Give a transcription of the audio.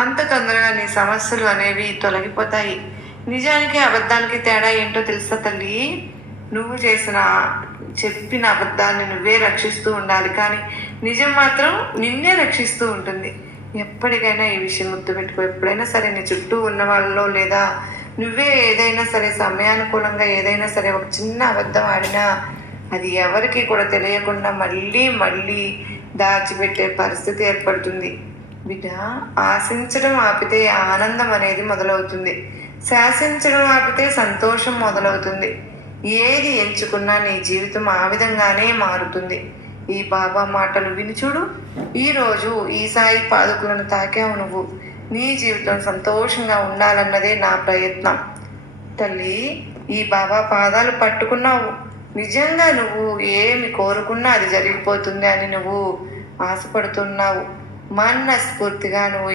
అంత తొందరగా నీ సమస్యలు అనేవి తొలగిపోతాయి. నిజానికి అబద్ధానికి తేడా ఏంటో తెలుసా తల్లి? నువ్వు చెప్పిన అబద్ధాన్ని నువ్వే రక్షిస్తూ ఉండాలి, కానీ నిజం మాత్రం నిన్నే రక్షిస్తూ ఉంటుంది. ఎప్పటికైనా ఈ విషయం గుర్తుపెట్టుకో. ఎప్పుడైనా సరే నీ చుట్టూ ఉన్న వాళ్ళలో లేదా నువ్వే ఏదైనా సరే సమయానుకూలంగా ఏదైనా సరే ఒక చిన్న అబద్ధం ఆడినా అది ఎవరికి కూడా తెలియకుండా మళ్ళీ మళ్ళీ దాచిపెట్టే పరిస్థితి ఏర్పడుతుంది. బిడ్డ, ఆశించడం ఆపితే ఆనందం అనేది మొదలవుతుంది. శాసించడం ఆపితే సంతోషం మొదలవుతుంది. ఏది ఎంచుకున్నా నీ జీవితం ఆ విధంగానే మారుతుంది. ఈ బాబా మాటలు విని చూడు. ఈరోజు ఈ సాయి పాదుకులను తాకావు నువ్వు. నీ జీవితం సంతోషంగా ఉండాలన్నదే నా ప్రయత్నం. తల్లి, ఈ బాబా పాదాలు పట్టుకున్నావు. నిజంగా నువ్వు ఏమి కోరుకున్నా అది జరిగిపోతుంది అని నువ్వు ఆశపడుతున్నావు. మనస్ఫూర్తిగా నువ్వు